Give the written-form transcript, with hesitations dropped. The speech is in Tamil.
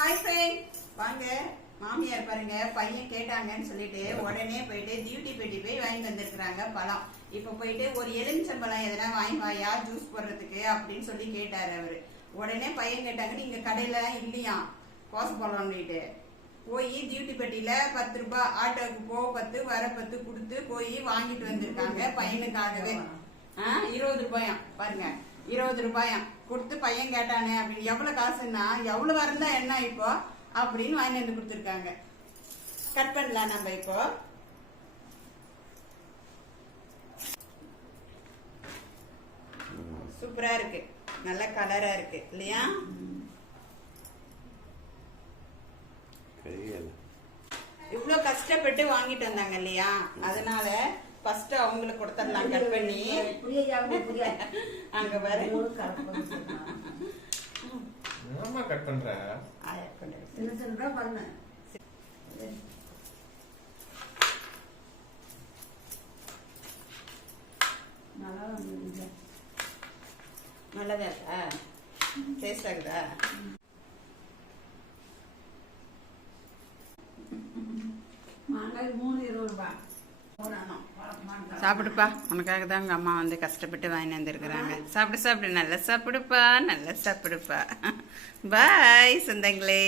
ஹாய் ஃப்ரெண்ட், வாங்க. மாமியார் பாருங்க, பையன் கேட்டாங்கன்னு சொல்லிட்டு உடனே போயிட்டு டியூட்டி பெட்டி போய் வாங்கி வந்திருக்கிறாங்க பழம். இப்ப போயிட்டு ஒரு எலுமிச்சம்பழம் எதனா வாங்கி வாயா ஜூஸ் போடுறதுக்கு அப்படின்னு சொல்லி கேட்டாரு அவரு. உடனே பையன் கேட்டாங்க, நீங்க கடையில இல்லையா கோச பழம்னுட்டு போய் டியூட்டி பெட்டியில 10 ரூபாய், ஆட்டோவுக்கு போக 10 வர 10 கொடுத்து போய் வாங்கிட்டு வந்திருக்காங்க பையனுக்காகவே. 20 ரூபாயா பாருங்க, 20 ரூபாயா கொடுத்து பையன் கேட்டானே அப்படின்னு. எவ்வளவு காசுன்னா எவ்வளவு வரந்தா என்ன இப்போ அப்படின்னு வாங்கி வந்து கொடுத்துருக்காங்க. கட் பண்ணலாம் நம்ம இப்போ. சூப்பரா இருக்கு, நல்ல கலரா இருக்கு இல்லையா? இவ்வளவு கஷ்டப்பட்டு வாங்கிட்டு வந்தாங்க இல்லையா, அதனால ஃபர்ஸ்ட் அவங்களுக்கு கொடுத்துடலாம் கட் பண்ணி. அங்க பாரு கட் பண்ற நல்லதா இருக்கா? டேஸ்ட் ஆகுதா? சாப்பிடுப்பா, உனக்காக தான் உங்க அம்மா வந்து கஷ்டப்பட்டு வாங்கி வந்துருக்குறாங்க. சாப்பிடு சாப்பிடு, நல்லா சாப்பிடுப்பா, நல்லா சாப்பிடுப்பா. பாய் சொந்தங்களே.